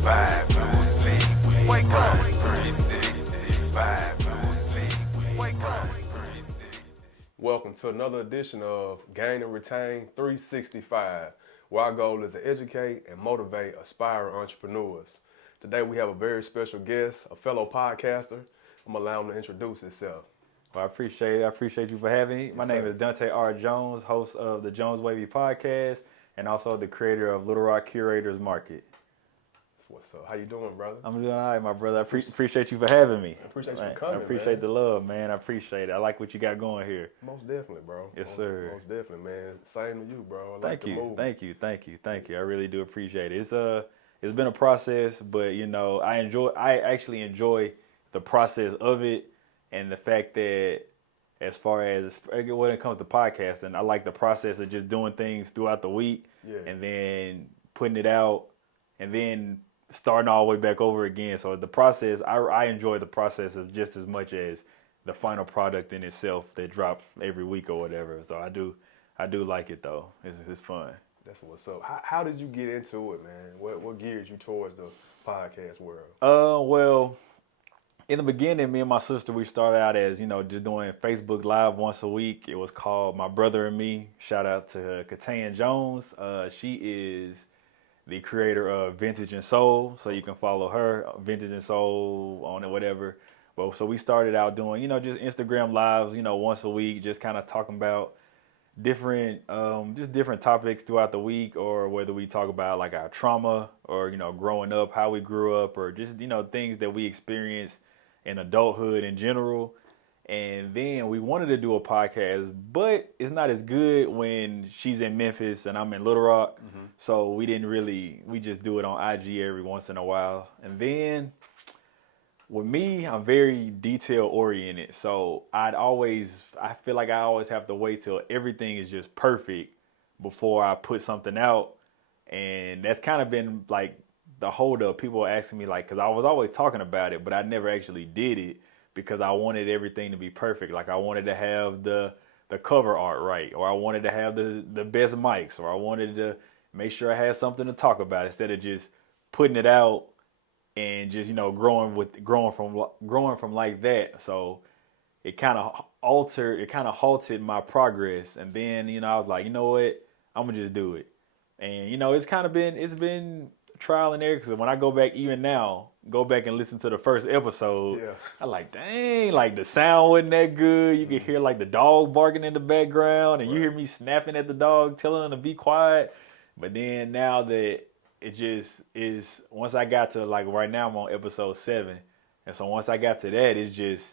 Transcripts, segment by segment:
365, no sleep. Wake up. 365, no sleep. Wake up. Welcome to another edition of Gain and Retain 365, where our goal is to educate and motivate aspiring entrepreneurs. Today we have a very special guest, a fellow podcaster. I'm going to allow him to introduce himself. Well, I appreciate it. I appreciate you for having me. My name is Donte Jones, host of the Jones Wavy podcast, and also the creator of Little Rock Curators Market. That's what's up. How you doing, brother? I'm doing all right, my brother. I appreciate you for having me. I appreciate you for coming, I appreciate the love, man. I appreciate it. I like what you got going here. Most definitely, bro. Yes, sir. Most definitely, man. Same to you, bro. Thank you. I really do appreciate it. It's been a process, but you know, I actually enjoy the process of it. And the fact that as far as when it comes to podcasting, I like the process of just doing things throughout the week and then putting it out and then starting all the way back over again. So the process, I enjoy the process of just as much as the final product in itself that drops every week or whatever. So I do like it though. It's fun. That's what's up. How did you get into it, man? What geared you towards the podcast world? Well, in the beginning, me and my sister, we started out as, you know, just doing Facebook Live once a week. It was called My Brother and Me. Shout out to Jones. She is the creator of Vintage and Soul, so you can follow her, Vintage and Soul, on it, whatever. Well, so we started out doing, you know, just Instagram Lives, you know, once a week, just kind of talking about different topics throughout the week, or whether we talk about like our trauma or, you know, growing up, how we grew up, or just, you know, things that we experienced in adulthood in general. And then we wanted to do a podcast, but it's not as good when she's in Memphis and I'm in Little Rock. Mm-hmm. So we just do it on IG every once in a while. And then with me, I'm very detail oriented. So I feel like I always have to wait till everything is just perfect before I put something out. And that's kind of been like the hold up. People are asking me, like, because I was always talking about it, but I never actually did it because I wanted everything to be perfect. Like I wanted to have the cover art right, or I wanted to have the best mics, or I wanted to make sure I had something to talk about instead of just putting it out and just, you know, growing from like that. So it kind of halted my progress. And then, you know, I was like, you know what, I'm gonna just do it. And, you know, it's been trial and error, because when I go back and listen to the first episode, I'm like, dang, like the sound wasn't that good. You could hear like the dog barking in the background, and you hear me snapping at the dog, telling him to be quiet. But then now that it just is, once I got to, like, right now I'm on episode 7, and so once I got to that, it's just,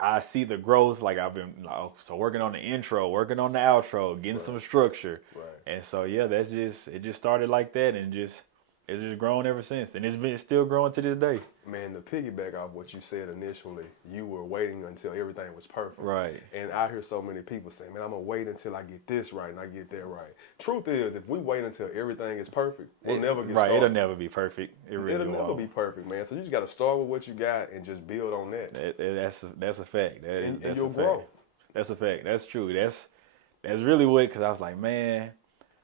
I see the growth. Like I've been working on the intro, working on the outro, getting some structure, and so it just started like that, and it's just grown ever since, and it's still growing to this day. Man, to piggyback off what you said initially, you were waiting until everything was perfect. Right. And I hear so many people saying, man, I'm going to wait until I get this right and I get that right. Truth is, if we wait until everything is perfect, we'll never get started. Right, it'll never be perfect. It'll never be perfect, man. So you just got to start with what you got and just build on that. That's a fact. And you'll grow. That's a fact. That's true. That's really what, because I was like, man,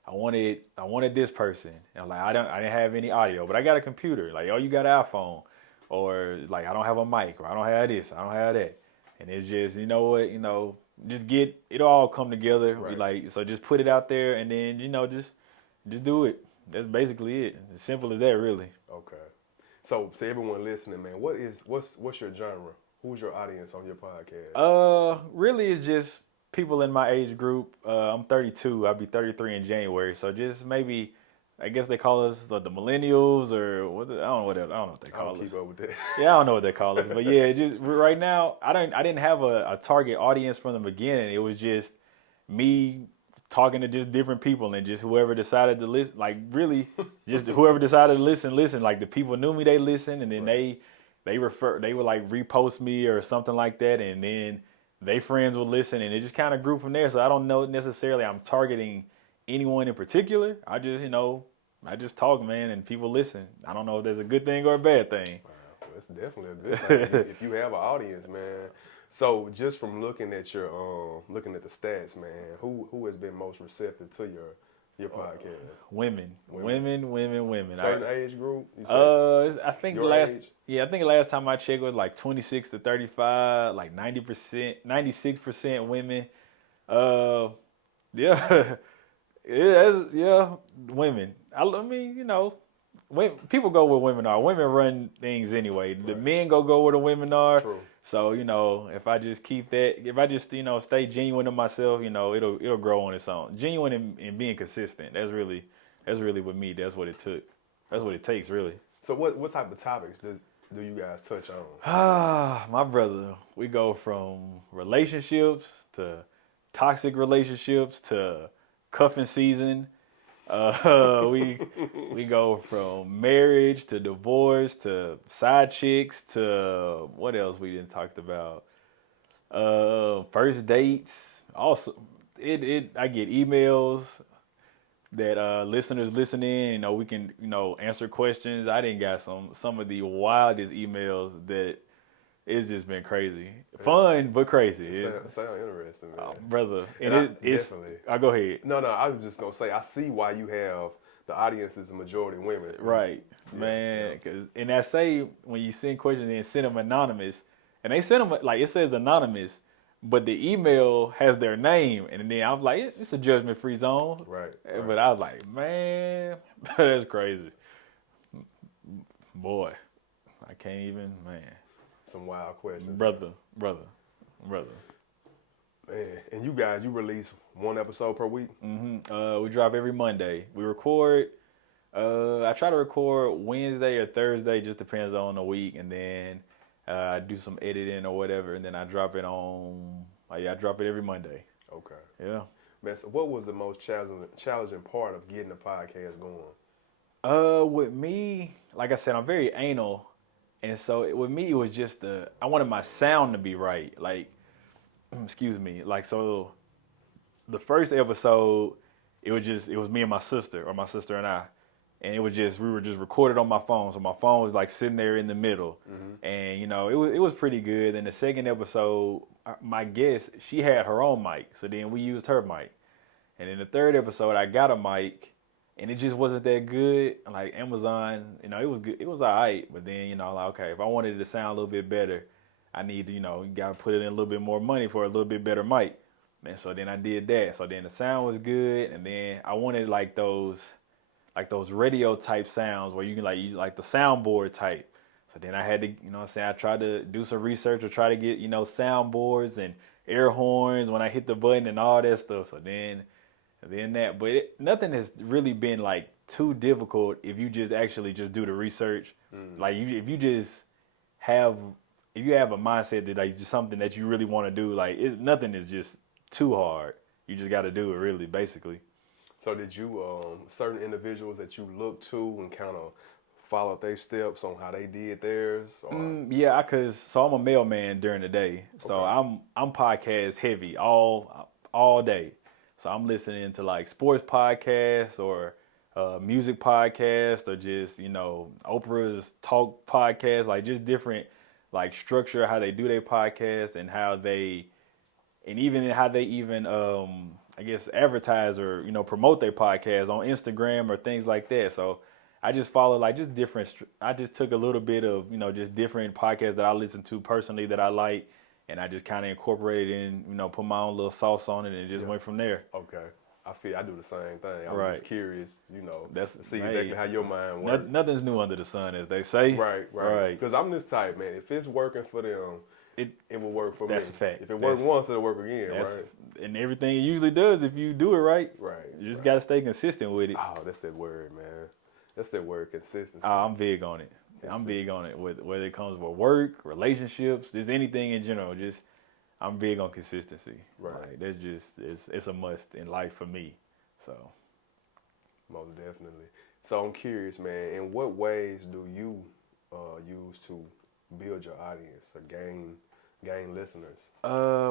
I wanted this person, and like I didn't have any audio, but I got a computer. Like, oh, you got an iPhone, or like I don't have a mic, or I don't have this, I don't have that, and it's just, you know what, you know, just get it all come together. Right. Like, so just put it out there, and then, you know, just do it. That's basically it. As simple as that, really. Okay. So to everyone listening, man, what's your genre? Who's your audience on your podcast? Really, it's just people in my age group. I'm 32. I'll be 33 in January. So just maybe, I guess they call us the millennials, or what? I don't know what they call us. Keep up with that. Yeah, I don't know what they call us. But yeah, just right now, I didn't have a target audience from the beginning. It was just me talking to just different people, and just whoever decided to listen. Like, really, just whoever decided to listen. Like, the people knew me, they listened, and then they would like repost me or something like that, and then they friends would listen, and it just kind of grew from there. So I don't know necessarily I'm targeting anyone in particular. I just talk, man, and people listen. I don't know if that's a good thing or a bad thing. Wow, that's definitely a good thing if you have an audience, man. So just from looking at the stats, man, who has been most receptive to Your podcast. Women. Certain age group? You said I think your age? I think the last time I checked was like 26 to 35, like 90%, 96% women. Uh, yeah, women. I mean, people go where women are. Women run things anyway. The Right. men go where the women are. True. So if I just keep that, if I just stay genuine to myself, it'll grow on its own. Genuine and being consistent. That's really with me. That's what it took. That's what it takes, really. So what type of topics do you guys touch on? My brother, we go from relationships to toxic relationships to cuffing season. We go from marriage to divorce to side chicks to what else we didn't talked about. First dates. Also, I get emails that listeners listen in. We can answer questions. I didn't got some of the wildest emails that it's just been crazy, fun but crazy. Sound interesting, man. Brother, it's definitely. I go ahead. No, I was just gonna say I see why you have the audience is a majority women. Right, man. And I say when you send questions and send them anonymous, and they send them like it says anonymous, but the email has their name, and then I'm like, it's a judgment-free zone. Right. But I was like, man, that's crazy. Boy, I can't even, man. Some wild questions. Brother. Man, and you guys, you release one episode per week? Mm-hmm. We drop every Monday. We record. I try to record Wednesday or Thursday, just depends on the week, and then I do some editing or whatever, and then I drop it on. I drop it every Monday. Okay. Yeah. Man, so what was the most challenging part of getting the podcast going? With me, like I said, I'm very anal, and so with me, it was just I wanted my sound to be right. Like, excuse me. Like, so the first episode, it was me and my sister, or my sister and I. And we were just recorded on my phone. So my phone was like sitting there in the middle. Mm-hmm. And, it was pretty good. And the second episode, my guest, she had her own mic. So then we used her mic. And in the third episode, I got a mic and it just wasn't that good. Like Amazon, it was good. It was all right. But then, like, okay, if I wanted it to sound a little bit better, I need to, you got to put in a little bit more money for a little bit better mic. And so then I did that. So then the sound was good. And then I wanted like those radio type sounds where you can like the soundboard type. So then I had to, I tried to do some research or try to get, soundboards and air horns when I hit the button and all that stuff. So then that, but nothing has really been like too difficult if you just actually just do the research. Like if you have a mindset that like just something that you really want to do, like nothing is just too hard. You just got to do it really, basically. So did you, certain individuals that you look to and kind of follow their steps on how they did theirs? Yeah, so I'm a mailman during the day. So okay. I'm podcast heavy all day. So I'm listening to like sports podcasts or music podcasts or just, Oprah's talk podcasts, like just different like structure, how they do their podcasts and how they I guess advertise or promote their podcast on Instagram or things like that. So I just follow like just different. I just took a little bit of just different podcasts that I listen to personally that I like, and I just kind of incorporated in put my own little sauce on it and just went from there. Okay, I do the same thing. I'm just curious, see exactly how your mind works. Nothing's new under the sun, as they say. Right. Because I'm this type, man. If it's working for them, it will work for me. That's a fact. If it works once, it'll work again, right? And everything it usually does if you do it right. Right. You just got to stay consistent with it. Oh, that's that word, man. That's that word, consistency. Oh, I'm big on it. I'm big on it, whether it comes with work, relationships, just anything in general. Just I'm big on consistency. Right. Like, that's just it's a must in life for me. So. Most definitely. So I'm curious, man. In what ways do you use to build your audience or gain listeners?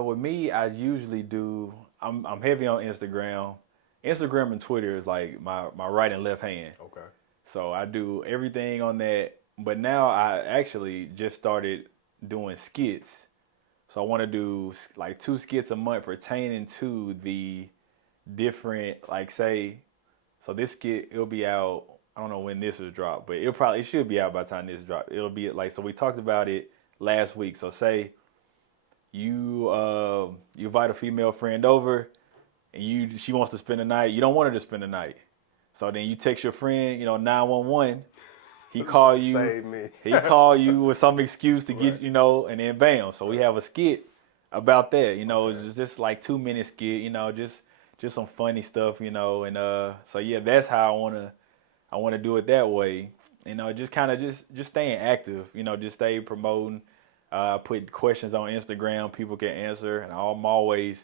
With me, I usually do. I'm heavy on Instagram. Instagram and Twitter is like my right and left hand. Okay. So I do everything on that. But now I actually just started doing skits. So I want to do like 2 skits a month pertaining to the different, like say So this skit, it'll be out. I don't know when this is dropped, but it should be out by the time this drop. It'll be like, so we talked about it last week. So say you invite a female friend over, and she wants to spend the night. You don't want her to spend the night, so then you text your friend, 911. He call you. Save me. He call you with some excuse to get, Right. and then bam. So we have a skit about that. It's just like 2 minute skit. Just some funny stuff. And so yeah, that's how I wanna do it that way. Just kind of just staying active. Just stay promoting. Put questions on Instagram people can answer, and I'm always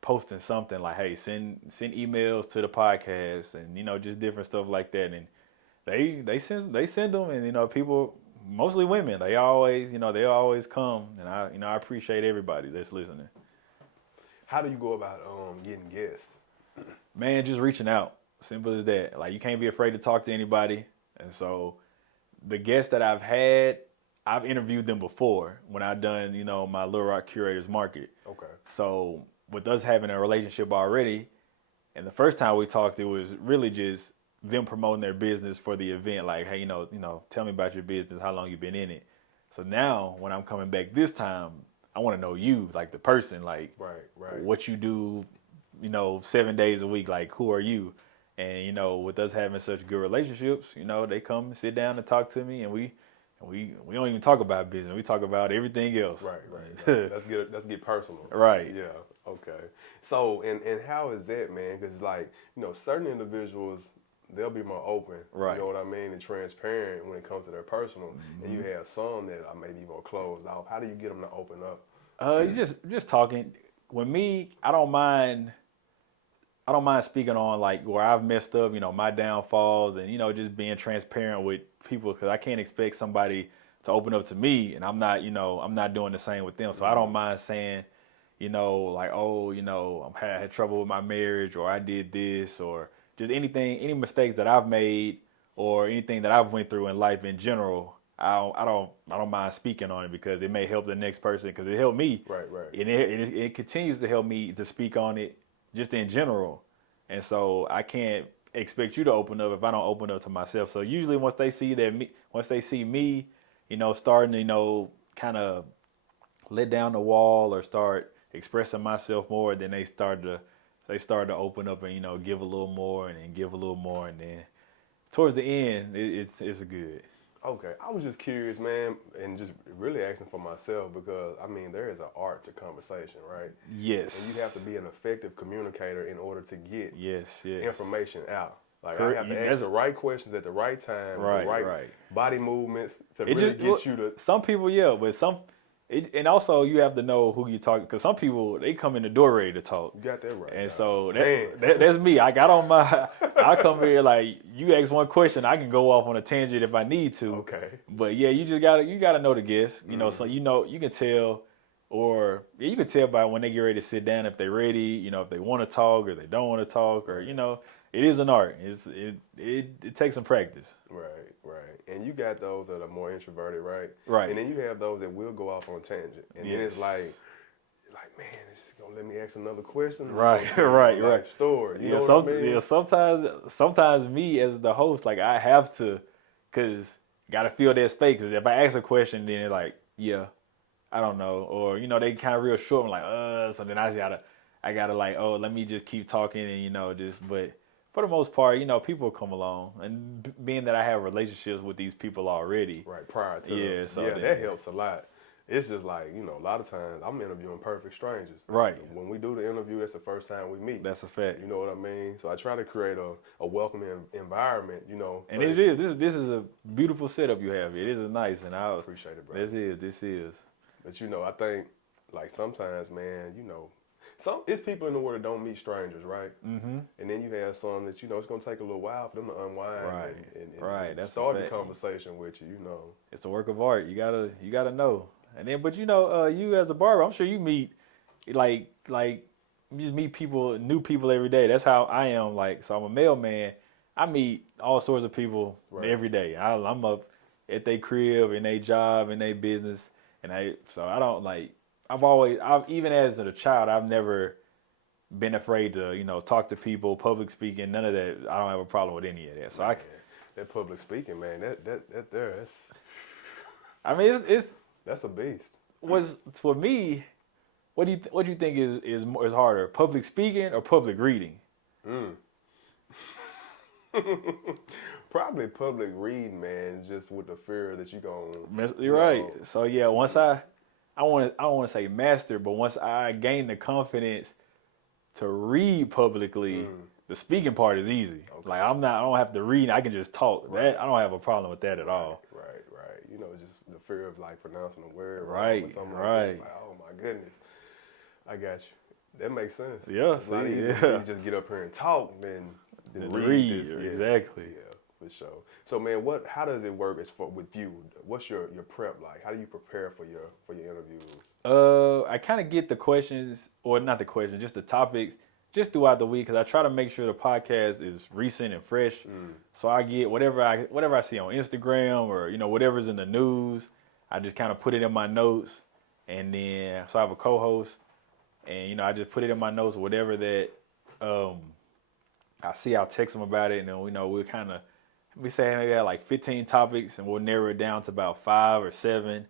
posting something like, hey, send emails to the podcast, and just different stuff like that. And they send them, and people, mostly women, they always come, and I appreciate everybody that's listening. How do you go about getting guests? Man, just reaching out, simple as that. Like, you can't be afraid to talk to anybody. And so the guests that I've had, I've interviewed them before when I've done my Little Rock Curators Market. Okay. So with us having a relationship already, and the first time we talked, it was really just them promoting their business for the event. Like, hey, tell me about your business, how long you've been in it. So now when I'm coming back this time, I want to know you, like the person, like right. what you do, 7 days a week, like who are you? And with us having such good relationships, they come and sit down and talk to me, and we don't even talk about business. We talk about everything else. Right. Let's get personal. Right. Yeah. Okay. So and how is that, man? Because like certain individuals, they'll be more open. Right. You know what I mean, and transparent when it comes to their personal. And you have some that are maybe more closed off. How do you get them to open up? You just talking. With me, I don't mind speaking on like where I've messed up, my downfalls, and just being transparent with people, because I can't expect somebody to open up to me and I'm not doing the same with them. So I don't mind saying, like, oh, I had trouble with my marriage, or I did this, or just any mistakes that I've made, or anything that I've went through in life in general. I don't mind speaking on it, because it may help the next person, because it helped me. Right. And it continues to help me to speak on it just in general. And so I can't expect you to open up if I don't open up to myself. So usually once they see me, starting to, kind of let down the wall or start expressing myself more, then they start to open up and, give a little more, and then give a little more. And then towards the end, it's good. Okay, I was just curious, man, and just really asking for myself, because I mean there is an art to conversation, right? Yes. And you have to be an effective communicator in order to get Yes. information out. Like Correct. I have to ask the right questions at the right time, the right body movements to really get you to. Some people, yeah, but and also you have to know who you talk, because some people, they come in the door ready to talk. You got that right. And now. so that's me. I come here like, you ask one question, I can go off on a tangent if I need to. Okay. But yeah, you gotta know the guests, so you can tell, or you can tell by when they get ready to sit down if they're ready, if they want to talk or they don't want to talk, or it is an art. It takes some practice. Right. And you got those that are more introverted, right? Right. And then you have those that will go off on a tangent, and then it's like, man, it's just gonna let me ask another question. Right. Story. You know what I mean? Yeah. Sometimes me as the host, like, I have to, cause gotta feel their space. Cause if I ask a question, then they're like, yeah, I don't know, or they kind of real short. I'm like, so then I gotta like, oh, let me just keep talking, and but. For the most part, people come along, and being that I have relationships with these people already. Right, prior to. Yeah, so that helps a lot. It's just like, a lot of times I'm interviewing perfect strangers. Right. When we do the interview, that's the first time we meet. That's a fact. You know what I mean? So I try to create a welcoming environment, And it is. This is a beautiful setup you have here. This is nice, and I appreciate it, bro. This is. But I think, like, sometimes, man, it's people in the world that don't meet strangers, right? Mm-hmm. And then you have some that, it's going to take a little while for them to unwind and That's start the conversation with you, It's a work of art. You gotta know. And then, but you as a barber, I'm sure you meet, like you just meet new people every day. That's how I am. Like, so I'm a mailman. I meet all sorts of people every day. I'm up at their crib, in their job, in their business, and I don't like. I've even as a child, I've never been afraid to, talk to people, public speaking, none of that. I don't have a problem with any of that. So Man, that public speaking, man, I mean, that's a beast. was for me. What do you think is harder, public speaking or public reading? Probably public reading, man, just with the fear that You're right. So yeah, once I want to say master, but once I gain the confidence to read publicly, the speaking part is easy. Okay. Like I don't have to read. I can just talk. Right. That I don't have a problem with that at all. Right. Just the fear of like pronouncing a word Right. or something Right. like that. Like, oh my goodness. I got you. That makes sense. Yeah. It's a lot easier Yeah. to just get up here and talk than Read. this. Yeah. Exactly. Yeah, for sure. So man, how does it work with you? What's your prep like? How do you prepare for your interviews? I kind of get the questions, or not the questions, just the topics, just throughout the week, because I try to make sure the podcast is recent and fresh. So I get whatever I see on Instagram or whatever's in the news. I just kind of put it in my notes, and then so I have a co-host, and I just put it in my notes, whatever that I see. I'll text them about it, and then we say maybe have like 15 topics, and we'll narrow it down to about 5 or 7.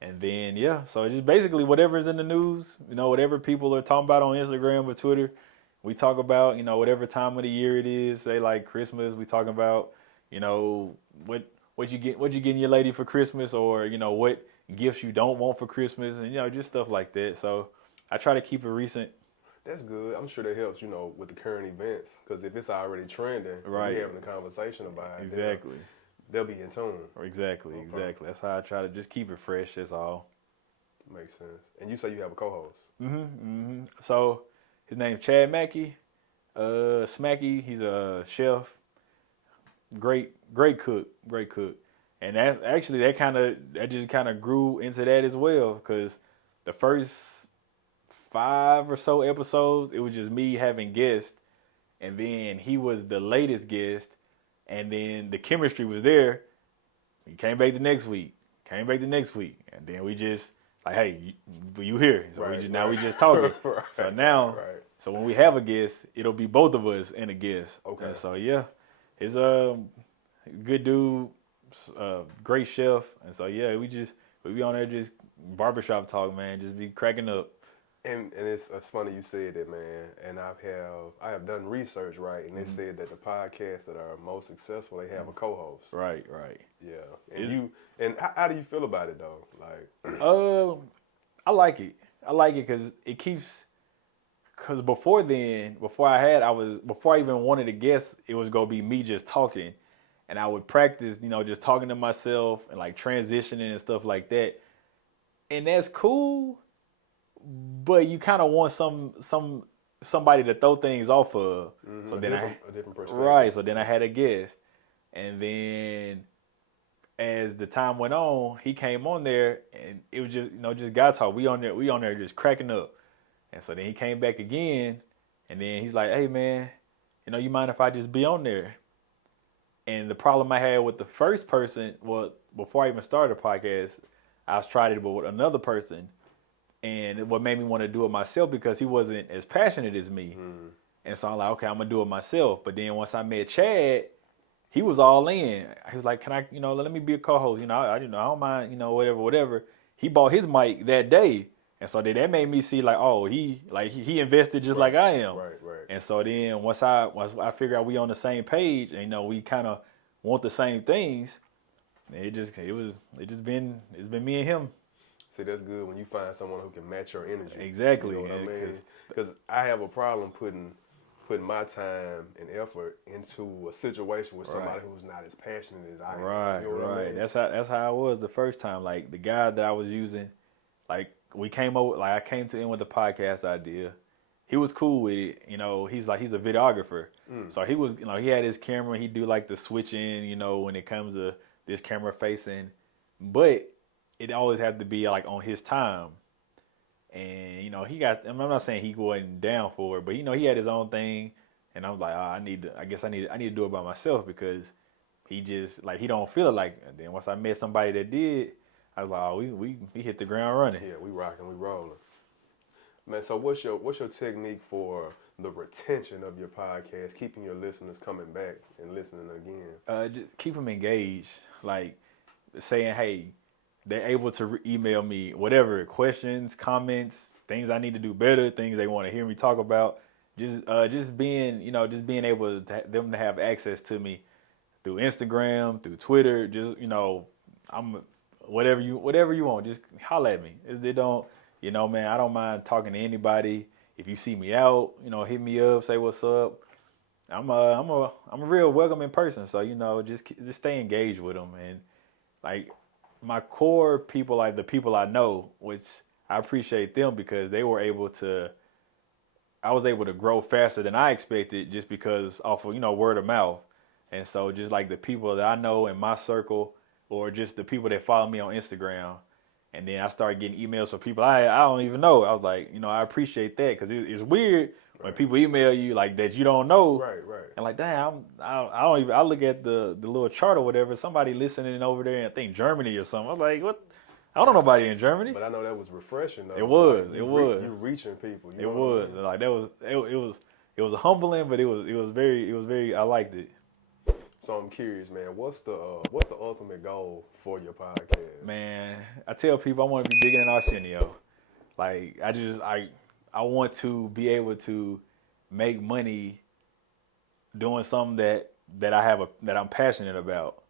And then, so it's just basically whatever's in the news, whatever people are talking about on Instagram or Twitter, we talk about, whatever time of the year it is. Say like Christmas, we talk about, what you getting your lady for Christmas, or what gifts you don't want for Christmas, and just stuff like that. So I try to keep it recent. That's good. I'm sure that helps, with the current events, because if it's already trending, right, we're having a conversation about it. Exactly. They'll be in tune. Exactly. That's how I try to just keep it fresh. That's all. Makes sense. And you say you have a co-host. So his name's Chad Mackey. Smacky. He's a chef. Great cook. And that just kind of grew into that as well, because the first 5 or so episodes, it was just me having guests, and then he was the latest guest. And then the chemistry was there. He came back the next week. And then we just like, hey, you here? So now we just talking. So now, so when we have a guest, it'll be both of us and a guest. Okay. And so he's a good dude, great chef. And so we be on there just barbershop talk, man. Just be cracking up. And it's funny you said that, man. And I have done research, right? And they said that the podcasts that are most successful, they have a co-host. Right. Yeah. And how do you feel about it though? Like, I like it because it keeps. Because before I even wanted to guess, it was gonna be me just talking, and I would practice, just talking to myself and like transitioning and stuff like that, and that's cool. But you kind of want somebody to throw things off of. So then a different perspective. Right. So then I had a guest, and then as the time went on, he came on there, and it was just just guy talk. We on there just cracking up, and so then he came back again, and then he's like, "Hey man, you mind if I just be on there?" And the problem I had with the first person, well, before I even started the podcast, I was trying it with another person. And what made me want to do it myself, because he wasn't as passionate as me. And so I'm like, okay, I'm going to do it myself. But then once I met Chad, he was all in. He was like, can I, let me be a co-host. I don't mind, whatever. He bought his mic that day. And so then that made me see like, oh, he invested just like I am. Right. And so then once I figured out we on the same page, and we kind of want the same things, it's been me and him. See, that's good when you find someone who can match your energy. Exactly. You know what I mean? Because I have a problem putting my time and effort into a situation with somebody who's not as passionate as I am. Right. You know what I mean? That's how I was the first time. Like the guy that I was using, like we came over, like I came to him with the podcast idea. He was cool with it. He's a videographer. So he was, he had his camera. He do like the switching, when it comes to this camera facing, but it always had to be like on his time. And, I'm not saying he wasn't down for it, but, he had his own thing. And I was like, I need to do it by myself, because he just, like, he don't feel it like. And then once I met somebody that did, I was like, oh, we hit the ground running. Yeah, we rocking, we rolling. Man, so what's your technique for the retention of your podcast, keeping your listeners coming back and listening again? Just keep them engaged. Like saying, hey, they're able to email me whatever questions, comments, things I need to do better, things they want to hear me talk about. Just being, just being able to them to have access to me through Instagram, through Twitter. Just I'm whatever you want. Just holler at me. It don't, man. I don't mind talking to anybody. If you see me out, hit me up, say what's up. I'm a real welcoming person. So just stay engaged with them, and like my core people, like the people I know, which I appreciate them because I was able to grow faster than I expected just because off of, word of mouth. And so just like the people that I know in my circle or just the people that follow me on Instagram. And then I started getting emails from people I don't even know. I was like, I appreciate that because it's weird when people email you like that you don't know. Right. And like, damn, I don't even, I look at the little chart or whatever, somebody listening over there in, I think, Germany or something. I'm like, what? I don't know nobody in Germany. But I know that was refreshing though. It was. Like, It was. You reaching people. It was. Like that was. It was humbling, but it was very. I liked it. So I'm curious, man. What's the ultimate goal for your podcast? Man, I tell people I want to be bigger than Arsenio. Like I want to be able to make money doing something that I'm passionate about,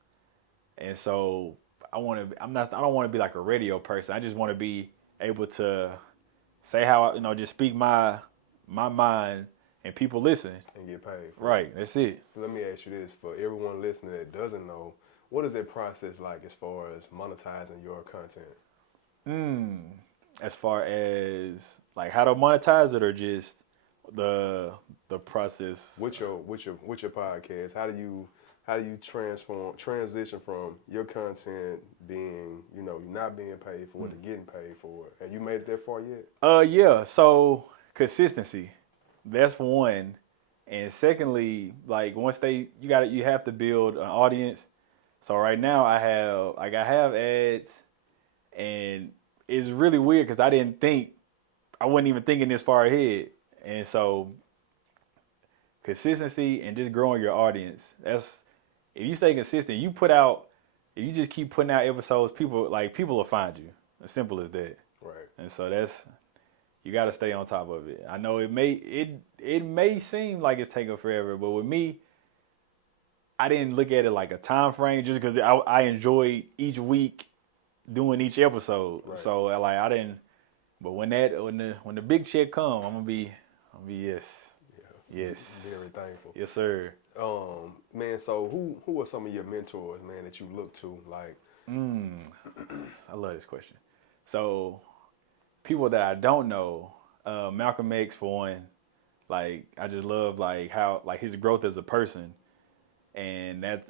and so I don't want to be like a radio person. I just want to be able to say how just speak my mind and people listen And get paid. Right, that's it. So let me ask you this: for everyone listening that doesn't know, what is that process like as far as monetizing your content? As far as like how to monetize it, or just the process With your podcast, how do you transition from your content being, you're not being paid for it to getting paid for it? Have you made it that far yet? Yeah. So consistency, that's for one, and secondly, like once you have to build an audience. So right now I have ads, and it's really weird because I wasn't even thinking this far ahead, and so consistency and just growing your audience. That's if you stay consistent, if you just keep putting out episodes, people will find you. As simple as that. Right. And so you got to stay on top of it. I know it may seem like it's taking forever, but with me, I didn't look at it like a time frame just because I enjoyed each week doing each episode. Right. So I didn't. But when the big check come, I'm gonna be yes. Yes. Very thankful. Yes, sir. Man, so who are some of your mentors, man, that you look to? Like, I love this question. So, people that I don't know, Malcolm X for one. Like, I just love how his growth as a person, and I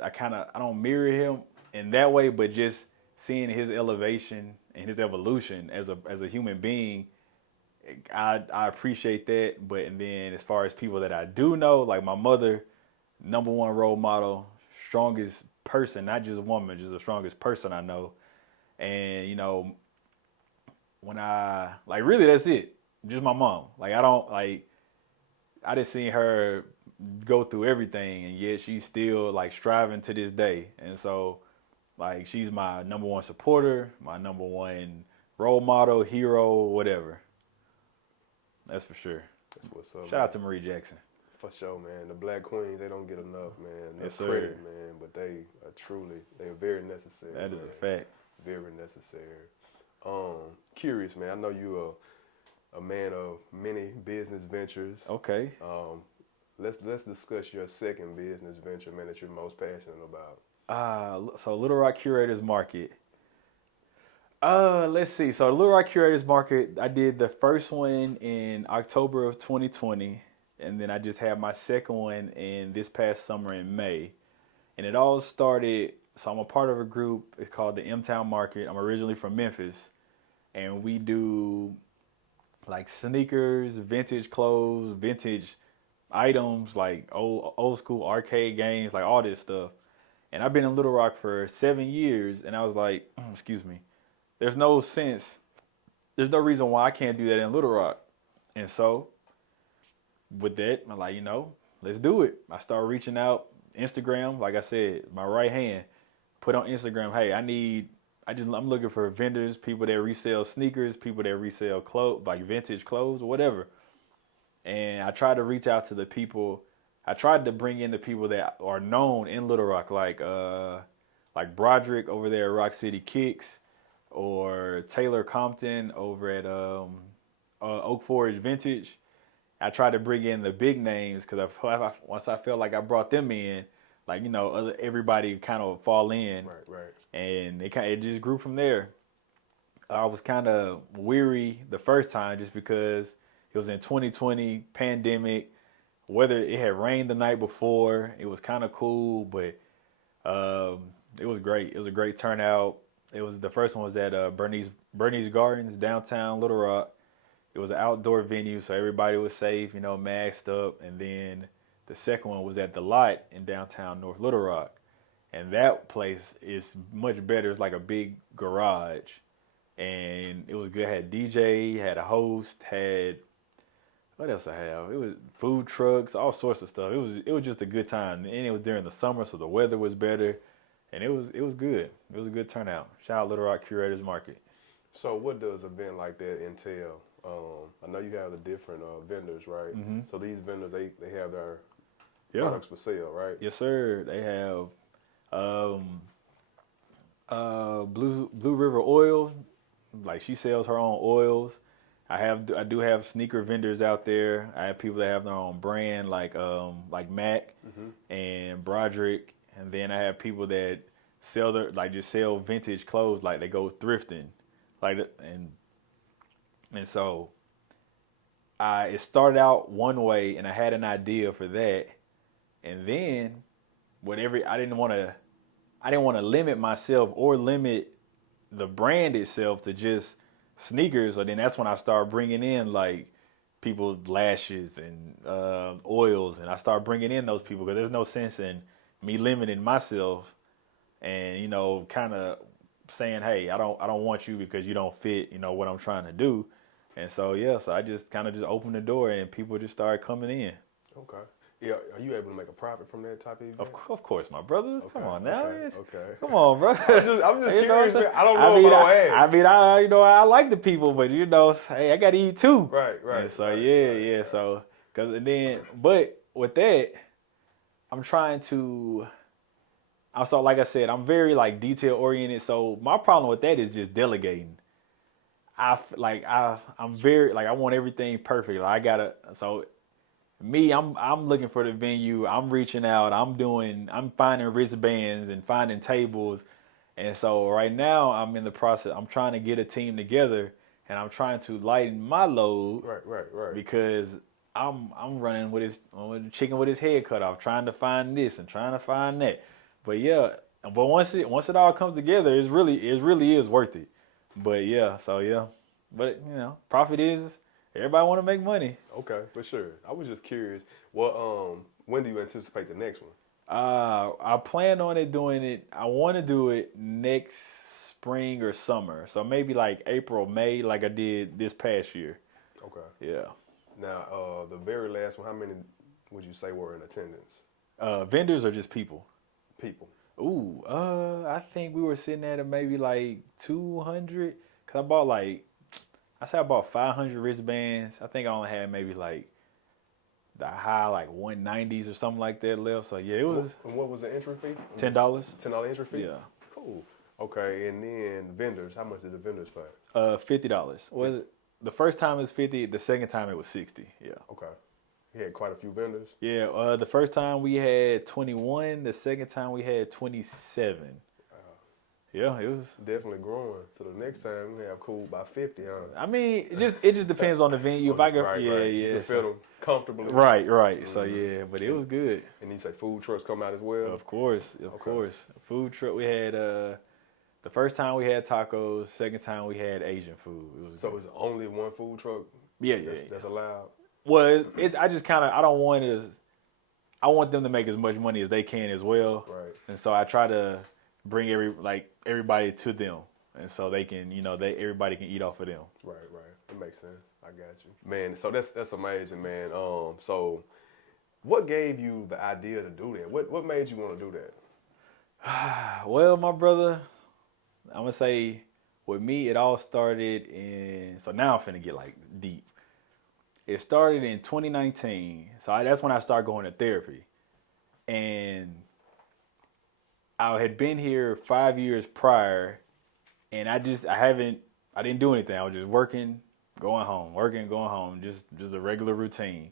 don't mirror him in that way, but just seeing his elevation and his evolution as a human being. I appreciate that, and then as far as people that I do know, like my mother, number one role model, strongest person, not just a woman, just the strongest person I know. And when I really that's it, just my mom. Like I just seen her go through everything, and yet she's still striving to this day. And so she's my number one supporter, my number one role model, hero, whatever. That's for sure. That's what's up. Shout out to Marie Jackson. For sure, man. The Black Queens, they don't get enough, man. Yes, Enough sir. credit, man. But they are very necessary. That is man. a fact. Very necessary. Curious, man. I know you a man of many business ventures. Okay. Let's discuss your second business venture, man, that you're most passionate about. So Little Rock Curators Market. Let's see. So Little Rock Curators Market, I did the first one in October of 2020, and then I just had my second one in this past summer in May. And it all started, so I'm a part of a group, it's called the M-Town Market. I'm originally from Memphis, and we do sneakers, vintage clothes, vintage items, old school arcade games, all this stuff. And I've been in Little Rock for 7 years, and I was like, excuse me, there's no reason why I can't do that in Little Rock. And so with that, I'm like, let's do it. I started reaching out. Instagram, like I said, my right hand, put on Instagram, hey, I'm looking for vendors, people that resell sneakers, people that resell clothes, like vintage clothes or whatever. And I tried to reach out to the people. I tried to bring in the people that are known in Little Rock, like Broderick over there at Rock City Kicks, or Taylor Compton over at Oak Forest Vintage. I tried to bring in the big names because once I felt like I brought them in, like everybody kind of fall in, right. And it just grew from there. I was kind of weary the first time just because it was in 2020 pandemic. Whether it had rained the night before, it was kind of cool, but it was great. It was a great turnout. The first one was at Bernice Gardens, downtown Little Rock. It was an outdoor venue, so everybody was safe, masked up. And then the second one was at the Lot in downtown North Little Rock. And that place is much better. It's like a big garage. And it was good. It had DJ, had a host, what else I have? It was food trucks, all sorts of stuff. It was just a good time. And it was during the summer, so the weather was better. And it was good. It was a good turnout. Shout out Little Rock Curators Market. So what does an event like that entail? I know you have the different vendors, right? Mm-hmm. So these vendors, they have their Yeah. products for sale, right? Yes, sir. They have Blue River Oil. Like she sells her own oils. I do have sneaker vendors out there. I have people that have their own brand, like Mac and Broderick. And then I have people that just sell vintage clothes, like they go thrifting, and so it started out one way, and I had an idea for that, and then I didn't want to limit myself or limit the brand itself to just sneakers. So then that's when I started bringing in like people's lashes and oils, and I started bringing in those people because there's no sense in me limiting myself and kind of saying, hey, I don't want you because you don't fit what I'm trying to do. And so so I just kind of just opened the door and people just started coming in. Okay. Yeah, are you able to make a profit from that type of event? Of course, my brother. Okay, Come on now. Okay. Come on, bro. I'm just curious. Man. I don't know if I'll ask. I like the people, but hey, I got to eat too. Right. And so right. so but with that, I'm trying to. Also, like I said, I'm very like detail oriented. So my problem with that is just delegating. I'm very I want everything perfect. I'm looking for the venue. I'm reaching out. I'm finding wristbands and finding tables. And so right now I'm in the process. I'm trying to get a team together and I'm trying to lighten my load. Right. Because I'm running with chicken with his head cut off, trying to find this and trying to find that. But once it all comes together, it really is worth it. But profit is everybody want to make money. Okay, for sure. I was just curious. Well, when do you anticipate the next one? I plan on doing it. I want to do it next spring or summer. So maybe like April, May, like I did this past year. Okay. Yeah. Now, the very last one, how many would you say were in attendance? Vendors or just people? People. Ooh, I think we were sitting at maybe like 200. Cause I bought 500 wristbands. I think I only had maybe like the high like 190s or something like that left. So yeah, it was. And what was the entry fee? $10. $10 entry fee? Yeah. Cool. Okay, and then vendors, how much did the vendors pay? $50. Was it? The first time it was 50. The second time it was 60. Yeah. Okay. You had quite a few vendors? Yeah. The first time we had 21. The second time we had 27. Yeah, it was definitely growing. So the next time we have cool by 50, huh? I mean, it just depends on the venue. If I go, right. You can fit them comfortably. Right. Mm-hmm. So but it was good. And you say food trucks come out as well? Of course. Food truck. We had the first time we had tacos. Second time we had Asian food. So it's only one food truck? Yeah. That's allowed. Well, I just kind of I want them to make as much money as they can as well. Right. And so I try to bring everybody to them. and so they can, everybody can eat off of them. Right. That makes sense. I got you, man. So that's amazing, man. So what gave you the idea to do that? What made you want to do that? Well, my brother, I'm gonna say with me, it all started so now I'm finna get like deep. It started in 2019, so that's when I started going to therapy, and I had been here 5 years prior, and I didn't do anything. I was just working, going home, just a regular routine.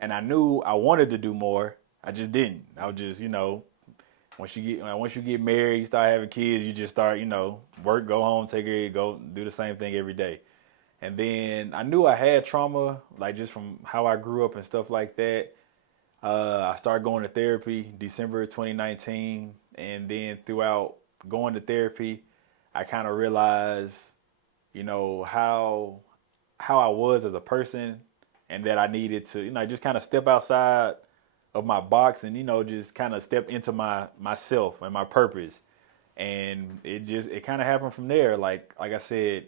And I knew I wanted to do more. I just didn't. I was just, once you get married, you start having kids, you just start, work, go home, take care, go do the same thing every day. And then I knew I had trauma, like just from how I grew up and stuff like that. I started going to therapy December 2019, and then throughout going to therapy, I kind of realized, how I was as a person, and that I needed to, just kind of step outside of my box and, just kind of step into myself and my purpose. And it kind of happened from there. Like I said,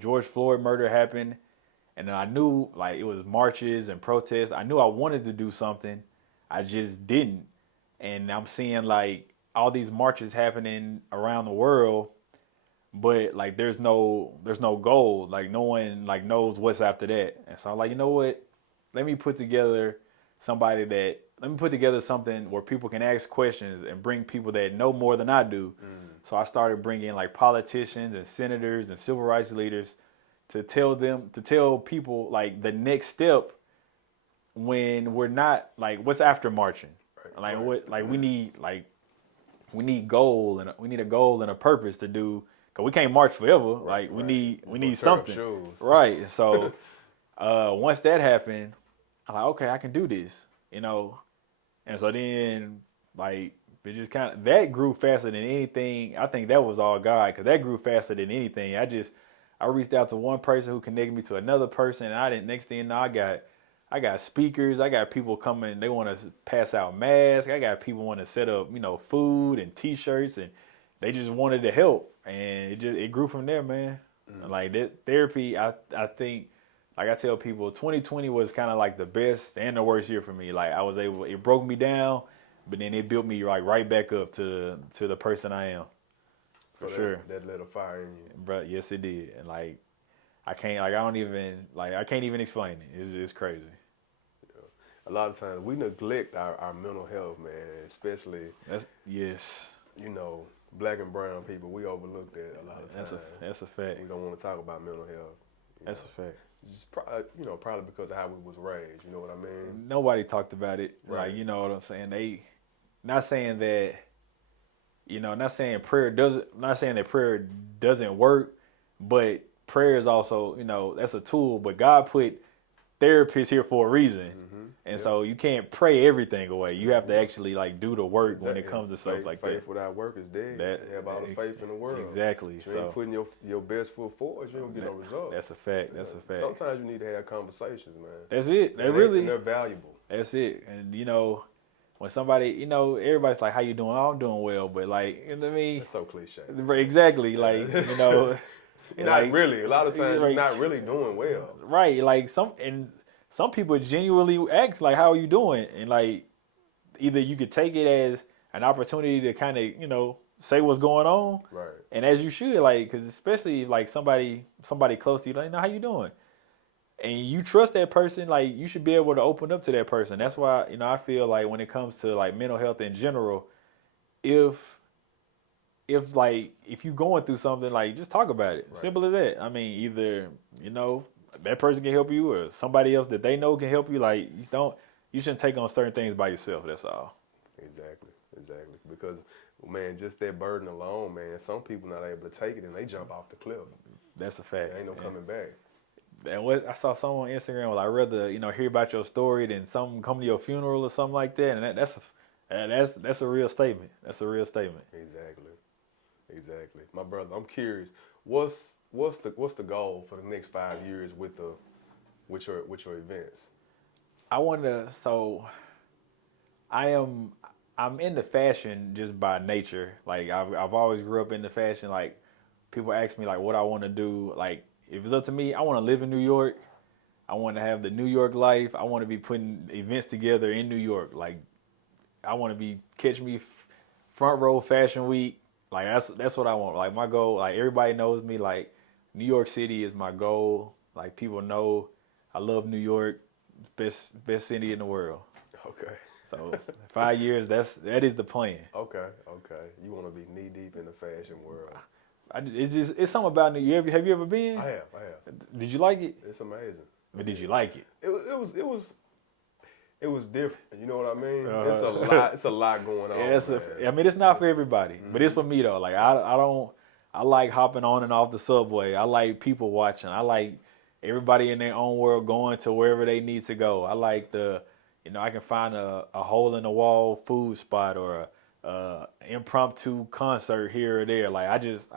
George Floyd murder happened, and then I knew like it was marches and protests. I knew I wanted to do something, I just didn't. And I'm seeing like all these marches happening around the world, but like there's no goal. Like no one like knows what's after that. And so I'm like, you know what? Let me put together something where people can ask questions and bring people that know more than I do. So I started bringing like politicians and senators and civil rights leaders to tell people like the next step when we're not like what's after marching. We need goal, and we need a goal and a purpose to do, because we can't march forever. We need something. Right. And so once that happened, I'm like, okay, I can do this, And so then like it just that grew faster than anything. I think that was all God, because that grew faster than anything. I reached out to one person who connected me to another person, and next thing you know, I got speakers, I got people coming, they want to pass out masks, I got people want to set up, food and t-shirts, and they just wanted to help, and it grew from there, man. Like that therapy, I think, like I tell people, 2020 was kind of like the best and the worst year for me. Like it broke me down, but then it built me like right back up to the person I am. For sure. That lit a fire in you. Bro, yes it did. And like I can't even explain it. It's crazy. Yeah. A lot of times we neglect our mental health, man, especially yes. Black and brown people, we overlook that a lot of times. That's a fact. We don't want to talk about mental health. That's a fact. Just probably because of how we was raised. You know what I mean? Nobody talked about it. Right. Like, you know what I'm saying? They not saying that, not saying that prayer doesn't work, but prayer is also, that's a tool. But God put therapists here for a reason. And so you can't pray everything away. You have to actually like do the work when it comes to stuff like that. Faith without work is dead. You have all the faith in the world. Exactly. If you ain't putting your best foot forward, you don't get no results. That's a fact. That's a fact. Sometimes you need to have conversations, man. That's it. They're valuable. That's it. And when somebody, everybody's like, "How you doing?" "Oh, I'm doing well," but like, you know what I mean? That's so cliche. Exactly. Like, not really. A lot of times you're not really doing well. Right. Like some people genuinely ask like, "How are you doing?" And like, either you could take it as an opportunity to kind of, say what's going on. Right. And as you should, like, because especially like somebody close to you, like, "No, how you doing?" And you trust that person, like, you should be able to open up to that person. That's why, I feel like when it comes to like mental health in general, if you're going through something, like, just talk about it. Right. Simple as that. I mean, either, that person can help you, or somebody else that they know can help you. Like, you shouldn't take on certain things by yourself. That's all. Exactly. Because, man, just that burden alone, man, some people not able to take it and they jump off the cliff. That's a fact. There ain't no coming back. And I saw someone on Instagram, well, I'd rather, hear about your story than someone come to your funeral or something like that. And that's a real statement. That's a real statement. Exactly. My brother, I'm curious. What's the goal for the next 5 years with your events? I'm into fashion just by nature. Like I've always grew up into fashion. Like people ask me like what I want to do. Like if it's up to me, I want to live in New York. I want to have the New York life. I want to be putting events together in New York. Like I want to be catch me front row Fashion Week. Like that's what I want. Like my goal. Like everybody knows me. Like New York City is my goal. Like people know I love New York. Best city in the world. Okay. So 5 years. That is the plan. Okay. You want to be knee deep in the fashion world. It's something about New York. Have you ever been? I have. Did you like it? It's amazing. But did you like it? It was different. You know what I mean? Uh-huh. It's a lot going on. Yeah, I mean, it's not for everybody, but it's for me though. Like I like hopping on and off the subway. I like people watching. I like everybody in their own world going to wherever they need to go. I like I can find a hole in the wall food spot or a impromptu concert here or there. Like I just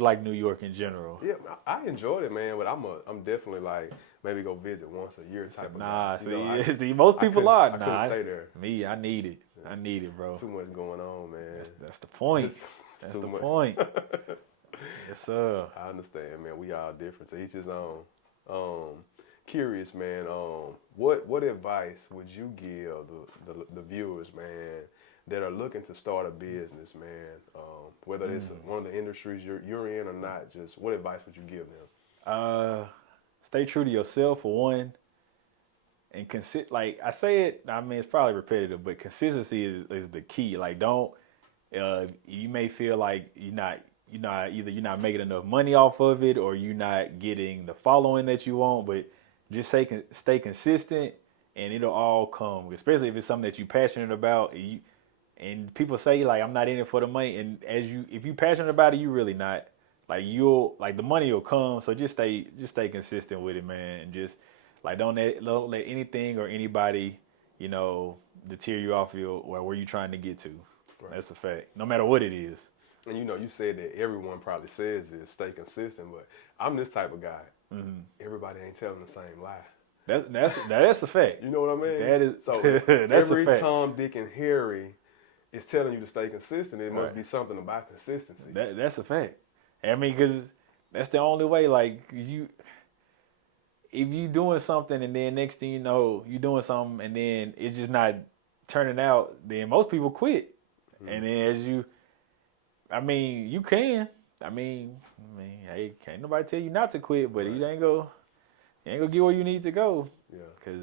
like New York in general. Yeah, I enjoyed it, man. But I'm definitely like maybe go visit once a year type of guy. See, most people are. I couldn't stay there. Me, I need it. I need it, bro. Too much going on, man. That's the point. That's the point. Yes, sir. I understand, man. We all different. To each his own. Curious, man. What advice would you give the viewers, man, that are looking to start a business, man? Whether it's one of the industries you're in or not, just what advice would you give them? Stay true to yourself for one, and like I say it. I mean, it's probably repetitive, but consistency is the key. Like, don't. You may feel like you're not making enough money off of it, or you're not getting the following that you want, but just stay consistent, and it'll all come. Especially if it's something that you're passionate about. And people say like I'm not in it for the money, and if you're passionate about it, you really not. Like the money will come. So just stay consistent with it, man, and just like don't let anything or anybody, deter you off where you're trying to get to. Right. That's a fact. No matter what it is. And you said that everyone probably says this, stay consistent, but I'm this type of guy. Mm-hmm. Everybody ain't telling the same lie. That's a fact. You know what I mean? That is so. That's every a fact. Tom, Dick, and Harry is telling you to stay consistent. It must be something about consistency. That's a fact. I mean, because that's the only way. Like if you doing something and then next thing you know, you doing something and then it's just not turning out, then most people quit. Mm-hmm. And then you can. I mean, hey, can't nobody tell you not to quit, but you ain't gonna get where you need to go. Yeah. Because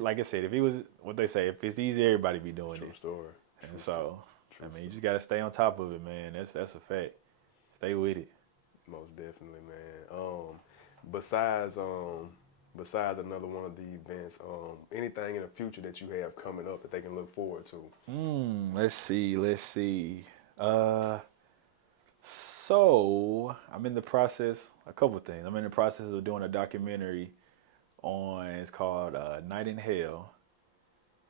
like I said, if it was what they say, if it's easy, everybody be doing it. True story. And so, you just gotta stay on top of it, man. That's a fact. Stay with it. Most definitely, man. Besides another one of the events, anything in the future that you have coming up that they can look forward to? Let's see. So I'm in the process. A couple things. I'm in the process of doing a documentary on. It's called Night in Hell,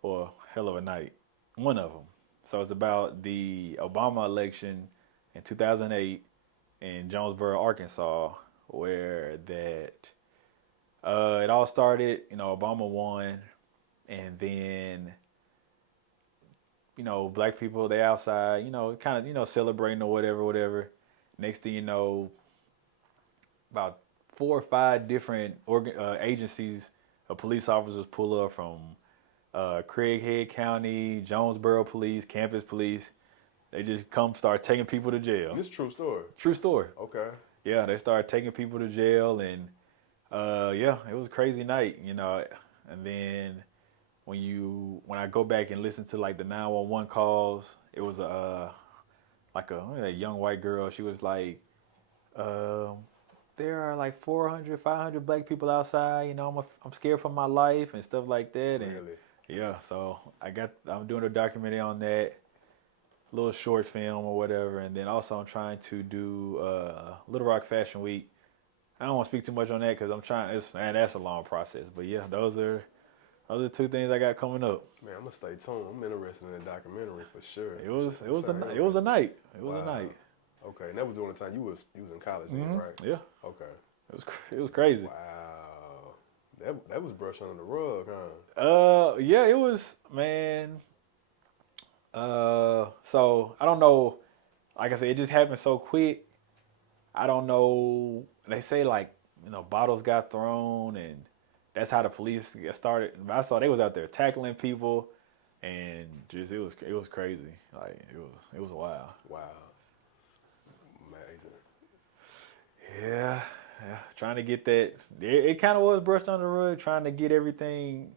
or Hell of a Night. One of them. So it's about the Obama election in 2008 in Jonesboro, Arkansas, where it all started. Obama won, and then black people, they outside, kind of celebrating or whatever. Next thing you know, about 4 or 5 different agencies of police officers pull up from Craighead County, Jonesboro Police, Campus Police. They just come start taking people to jail. This is true story? True story. Okay. Yeah, they started taking people to jail, and it was a crazy night, And then when I go back and listen to like the 911 calls, it was a young white girl. She was like, there are like 400, 500 black people outside. I'm scared for my life and stuff like that. And really? Yeah, so I'm doing a documentary on that, little short film or whatever, and then also I'm trying to do Little Rock Fashion Week. I don't want to speak too much on that because that's a long process. But yeah, those are 2 things I got coming up. Man, I'm gonna stay tuned. I'm interested in that documentary for sure. It was a night. It was a night. Okay, and that was during the time you was in college, right? Yeah. Okay. It was crazy. Wow. That was brushed under the rug, huh? Yeah, it was, man. So I don't know like I said, it just happened so quick. I don't know. They say like, bottles got thrown, and that's how the police got started. I saw they was out there tackling people, and just it was crazy. Like it was wild. Wow. Amazing. Yeah. Trying to get that. It kind of was brushed under the rug. Trying to get everything,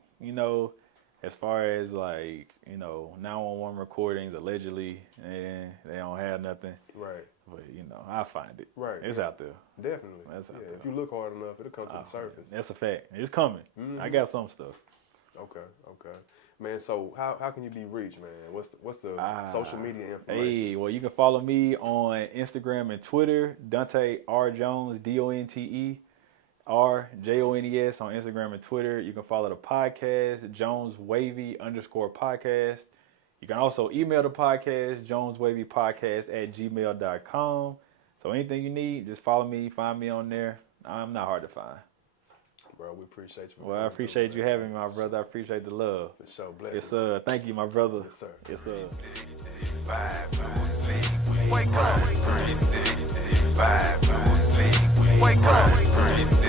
as far as like 911 recordings allegedly, and they don't have nothing. Right. But I find it. Right. It's out there. Definitely. That's out there. If you look hard enough, it'll come to the surface. That's a fact. It's coming. Mm-hmm. I got some stuff. Okay. Man, so how can you be reached, man? What's the social media information? Hey, well, you can follow me on Instagram and Twitter, Donte R Jones, DonteR Jones on Instagram and Twitter. You can follow the podcast, Jones Wavy _podcast. You can also email the podcast, joneswavypodcast@gmail.com. So anything you need, just follow me, find me on there. I'm not hard to find. Bro, we appreciate you. Well, I appreciate you having me, my brother. I appreciate the love. For sure. Blessings. Yes, sir. Thank you, my brother. Yes, sir. Yes, sir. 365, no sleep. Wake up. 365, no sleep. Wake up. 365.